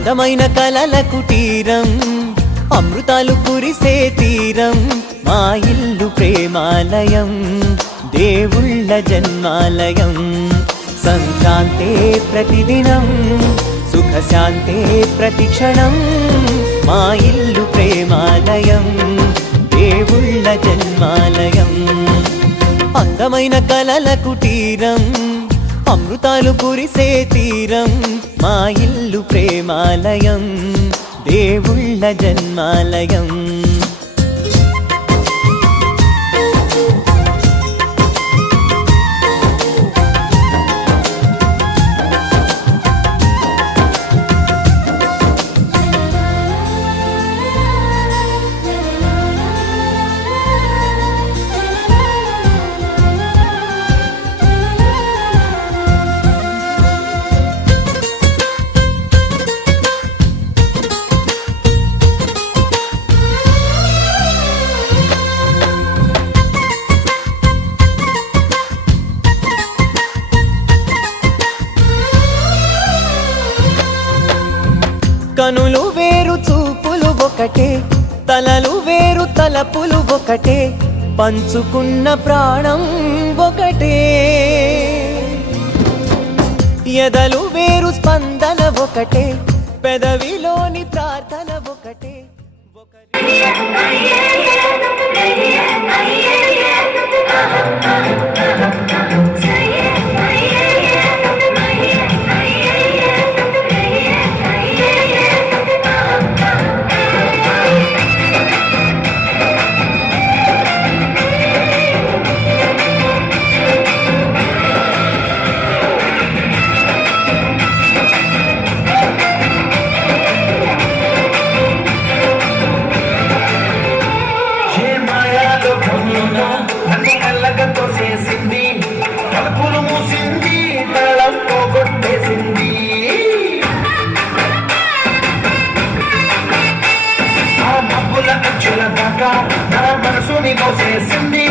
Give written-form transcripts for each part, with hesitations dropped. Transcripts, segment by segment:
అందమైన కలల కుటీరం, అమృతాలు కురిసే తీరం, మా ఇల్లు ప్రేమాలయం, దేవుళ్ళ జన్మాలయం. సంక్రాంతే ప్రతిదినం, సుఖశాంతే ప్రతిక్షణం, మా ఇల్లు ప్రేమాలయం, దేవుళ్ళ జన్మాలయం. అందమైన కలల కుటీరం, అమృతాలు కురిసే తీరం, మా ఇల్లు ప్రేమాలయం, దేవుళ్ళ జన్మాలయం. కనులు వేరు చూపులు ఒకటే, తలలు వేరు తలపులు ఒకటే, పంచుకున్న ప్రాణం ఒకటే. ఎదలు వేరు స్పందన ఒకటే, పెదవిలోని ప్రార్థన ఒకటే. మనసుని కోసేసింది,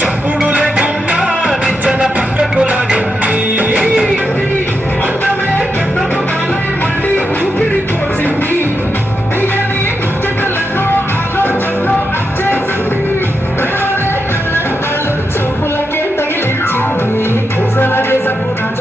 చప్పుడు లేకుండా నిచ్చెన పక్కకు లాగింది. అందమే పెద్దపు కాలై మళ్ళీ ఊపిరి పోసింది, తీయని ముచ్చటలెన్నో ఆలోచనలో అచ్చేసింది. ప్రేమనే కళ్ళంటాలు చూపులకే తగిలించింది, పూసల దేశపు రాజ.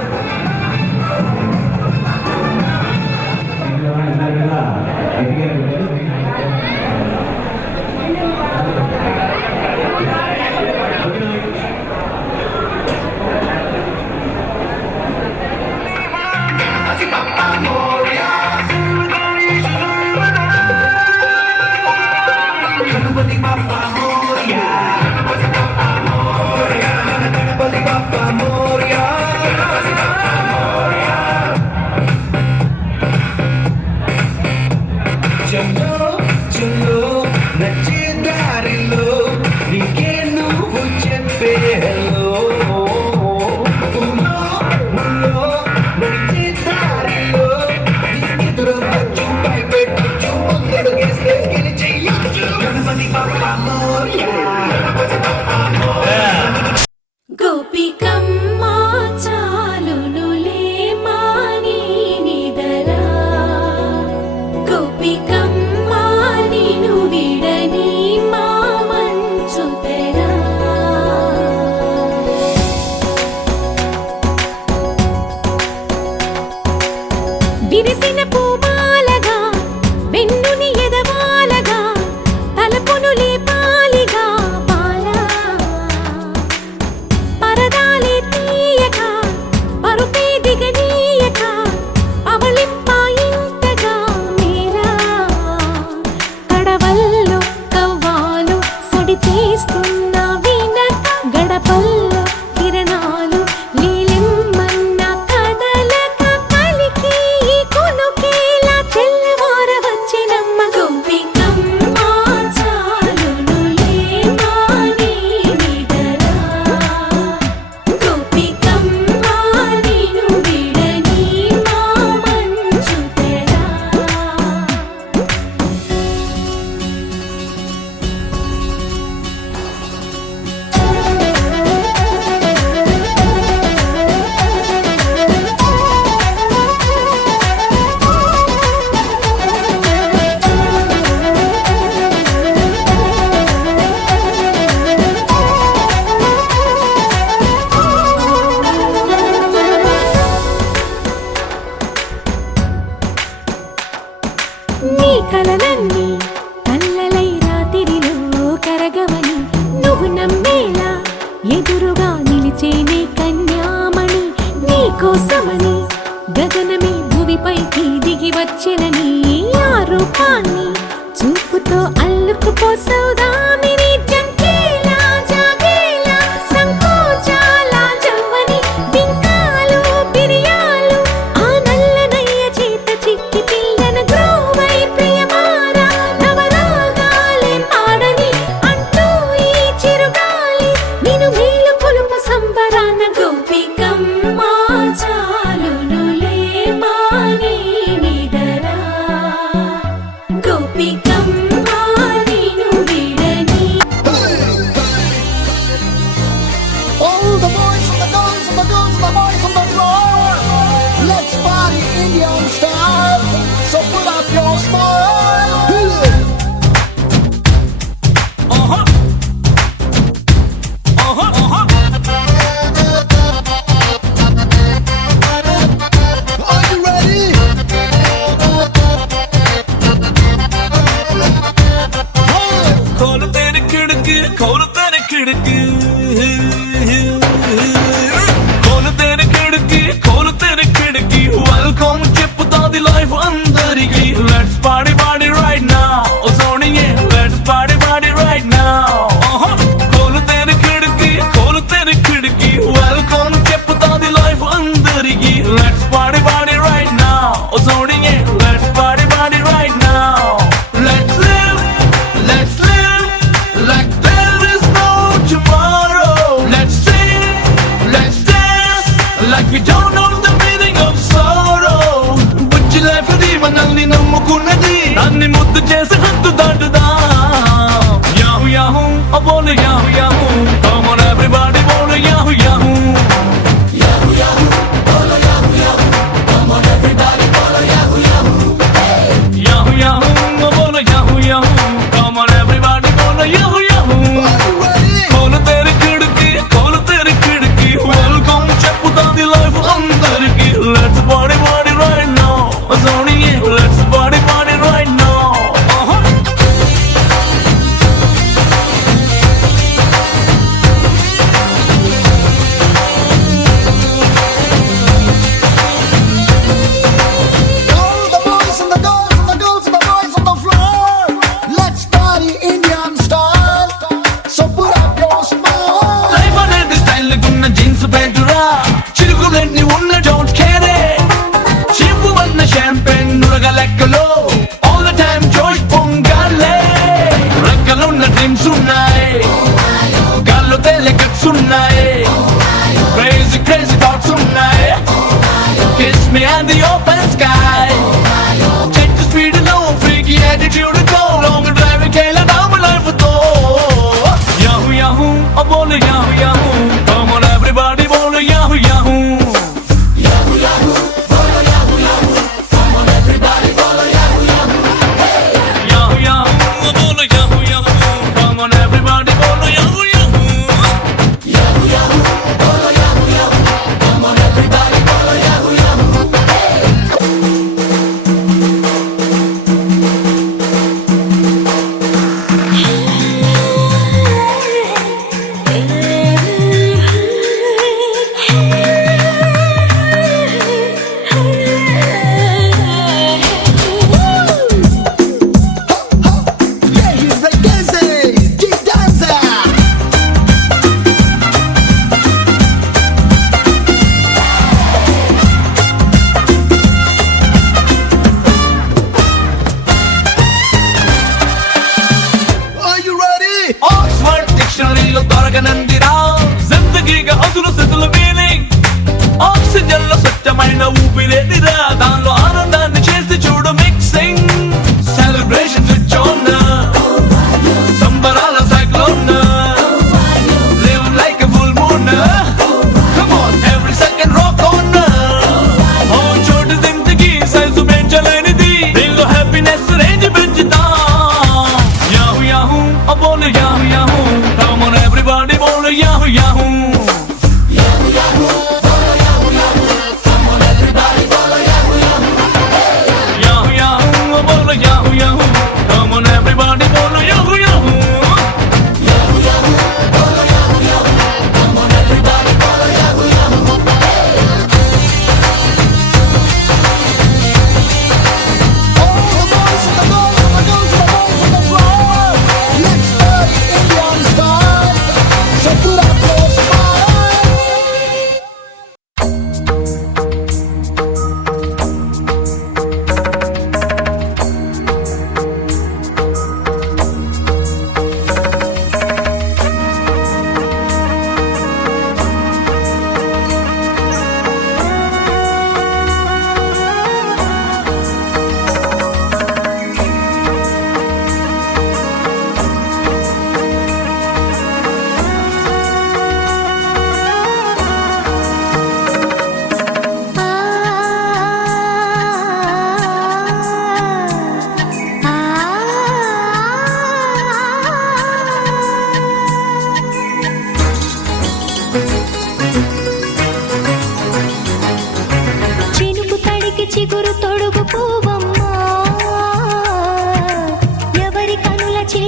నీ కలలన్నీ కల్లలై రాత్రిలో కరగవని నువ్వు నమ్మేలా ఎదురుగా నిలిచేనే కన్యామణి. నీ కోసమని గగనమే భువిపైకి దిగి వచ్చినని ఆ రూపాన్ని చూపుతో అల్లుకుపోసౌదామిని. జంకేలా జాగేలా సంకోచాల జవ్వని బింకాలు బిరియాలు ఆ నల్లనయ్య చేత చిక్కి పిల్లన గ్రోవై ప్రియమారా నవరాగాలే పాడని అంటూ ఈ చిరుగాలి నిన్ను మేలు కొలుపు సంబరాన గోపికమ్మ చాలునులే మాని నిదరా గోపికమ్మ నిన్ను విడని. All the boys and the girls and the girls and the boys on the floor. Let's party Indian style. So put up your smile. Are you ready? खोल तेरे खिड़की खोल तेरे खिड़की खोल तेरे खिड़की खोल तेरे खिड़की वेलकम చెప్పుతాది లైఫ్ అందరికి let's party party right now oh సోనియే let's party party right now खोल तेरे खिड़की खोल तेरे खिड़की वेलकम చెప్పుతాది లైఫ్ అందరికి let's party party right now oh సోనియే let's party party right now let's live like there is no tomorrow. Let's sing, let's dance like we don't know the meaning of sorrow. Butch life di manalni nammukunnadi nanni muddu chesi hattu daatuda. Yahoo yahoo, oh bole yahoo yahoo. Come on everybody, bole yahoo yahoo. Yahoo yahoo, bole yahoo yahoo. Come on everybody, bole yahoo yahoo. Yahoo yahoo, oh bole yahoo yahoo. Come on everybody, bole yahoo yahoo. Are you ready? खोल तेरी खिड़की खोल तेरी खिड़की welcome చెప్పుతాది life అందరికి let's party party right now సోనియే let's party party right now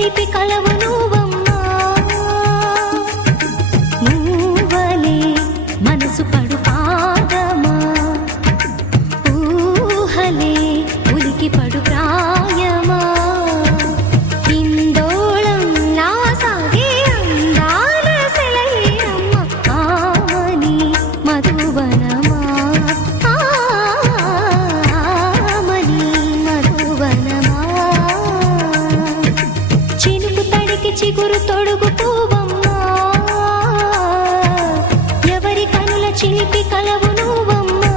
చిలిపి కలవు నువ్వమ్మా నువ్వలే మనసు పడు పాదమా ఊహలే ఉలికి పడు ప్రాయమా ఇందోళంలా సాగే అందాల సెలయేరమ్మ ఆమని మధువనమా ఆమని మధువనమా చినుకు తడికి చిగురు తొడుగు పువ్వమ్మా ఎవరి కనుల చిలిపి కలవు నువ్వమ్మా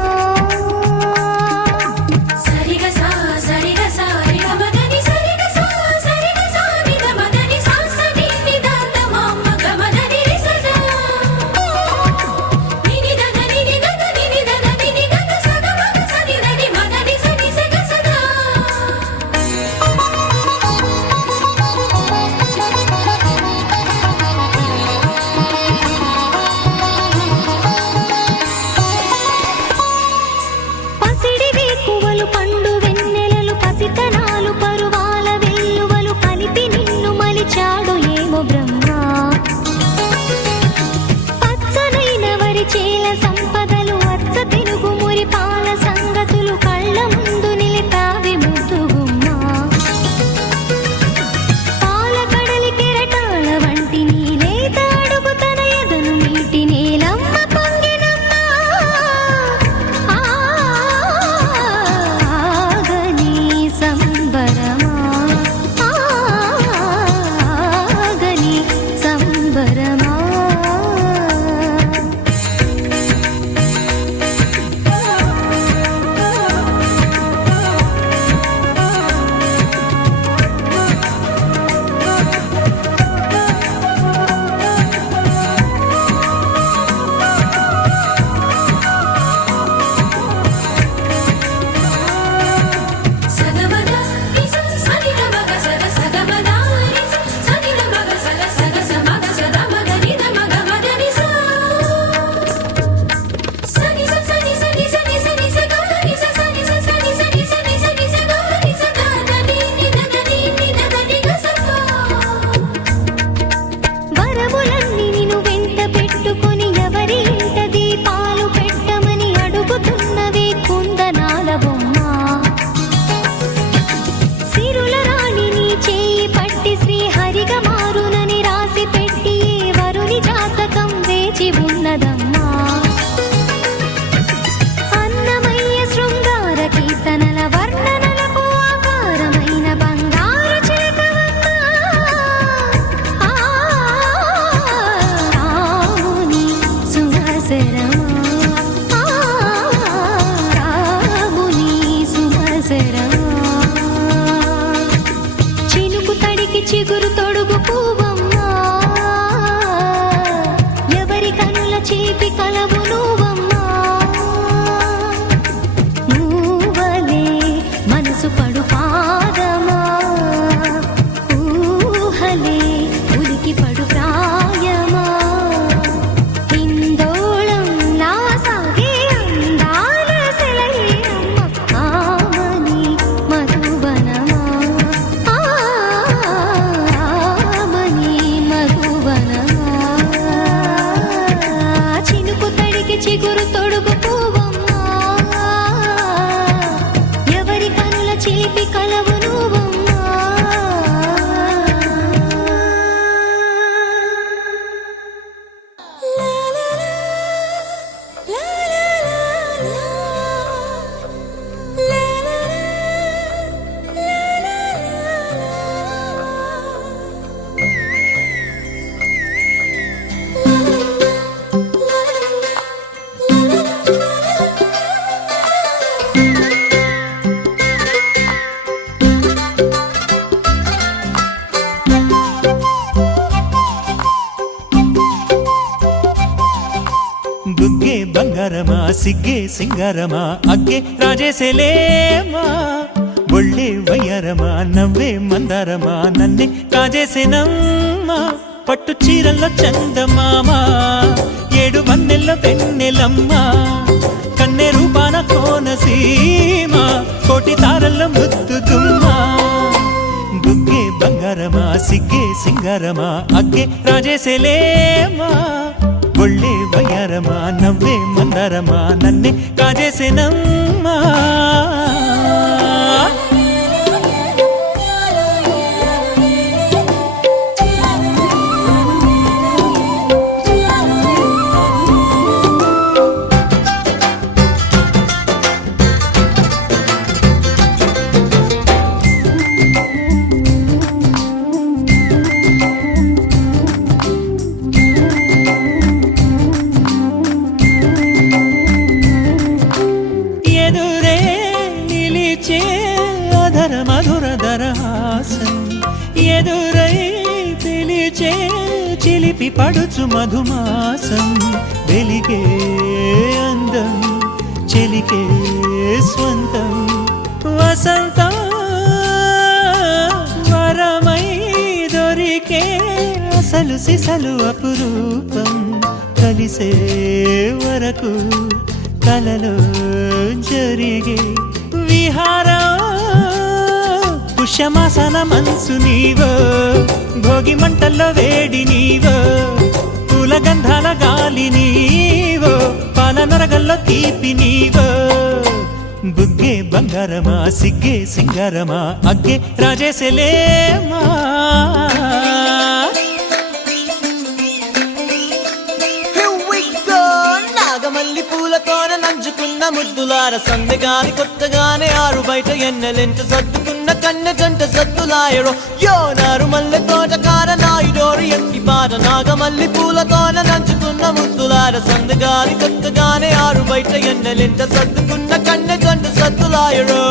సరిగా సా సరిగా సా రిగా మదని సరిగా సా సరిగా సా నిద మదని సా సని నిదాత మమ్మ గమదని రిసదా నిని దద నిని గద నిని దద నిని గద సద మగ సని దని మదని సని సగ సదా పసిడి వేకువలు పండు వెన్నెలలు పసితనాలు పరువాల వెల్లువలు కలిపి నిన్ను మలిచాడు ఏమో బ్రహ్మ పచ్చనైన వరి చేల సంపదలు అచ్చ తెలుగు మురి పాల సంగతులు కళ్ళ ముందు నిలిపావి ముద్దుగుమ్మా పాల కడలి కెరటాల వంటి నీలేత అడుగు తన ఎదను నీటి నేలమ్మ పొంగినమ్మా ఆగని సంబరమా ఆగని సంబరమా సగమద నిస సనిద మగ సగ సగమద నిస సనిద మగ సగ సగ సమగ సద మగ నిద మగ మద నిస సని స సని సని సని సని స గ నిస సని స సని సని సని సని స గ నిస ద ద ని ని ద ద ని ని ద ద ని గ స వరములన్నీ నిన్ను వెంట పెట్టుకొని ఎవరి ఇంట దీపాలు పెట్టమని అడుగుతున్నవే కుందనాల బొమ్మ సిరుల రాణి నీ చేయి పట్టి శ్రీహరిగా మారునని రాసి పెట్టి ఏ వరుని జాతకం వేచి ఉన్నదమ్మా అన్నమయ్య శృంగార కీర్తనల వర్ణనలకు ఆకారమైన బంగారు చిలకవమ్మా రాముని సుమసరమా రాముని సుమసరమా చినుకు తడికి చిగురు తొడుగు పువ్వమ్మా ఎవరి కనుల చిలిపి కలవు నువ్వమ్మా నువ్వలే మనసు పడు పాదమా ఊహలే ఉలికి పడు ప్రాయమా ఇందోళంలా సాగే అందాల సెలయేరమ్మ ఆమని మధువనమా ఆమని మధువనమా చినుకు తడికి చిగురు తొడుగు పువ్వమ్మా ఎవరి కనుల చిలిపి కలవు నువ్వమ్మా బుగ్గే బంగారమా సిగ్గే సింగారమా అగ్గే రాజేసేలేమా ఒళ్ళే వయ్యారమా నవ్వే మందారమా నన్నే కాజేసేనమ్మా పట్టు చీరల్లో చందమామ ఏడు వన్నెల్ల వెన్నెలమ్మ కన్నె రూపాన కోనసీమ కోటి తారల్ల ముద్దు తుమ్మ బుగ్గే బంగారమా సిగ్గే సింగారమా అగ్గే రాజేసేలేమా ఒళ్ళే వయ్యారమా నవ్వే మందారమా నన్నే కాజేసేనమ్మా ఎదురే నిలిచే అధర మధుర దరహాసం ఎదురై పిలిచే చిలిపి పడుచు మధుమాసం వెలిగే అందం చెలికే స్వంతం వసంతం వరమై దొరికే అసలు సిసలు అపురూపం కలిసే వరకు కలలో జరిగే విహారం పుష్యమాసన మనసు నీవో భోగి మంటల్లో వేడి నీవో పూల గంధాల గాలి నీవో పాల నొరగల్లో తీపి నీవో బుగ్గే బంగారమా సిగ్గే సింగారమా అగ్గే రాజేసేలేమా నాగమల్లి పూలతోన నంచుకున్న ముద్దులార సందెగాని కొత్తగానే ఆరు బయట ఎన్నెలెంట సర్దుకున్న కన్నె జంట సద్దులాయరో యో నారు మల్లె తోటకార నాయుడోరు ఎంటి బాట నాగమల్లి పూలతోన నంచుకున్న ముద్దులార సందెగాని కొత్తగానే ఆరు బయట ఎన్నెలెంట సర్దుకున్న కన్నె జంట సద్దులాయరో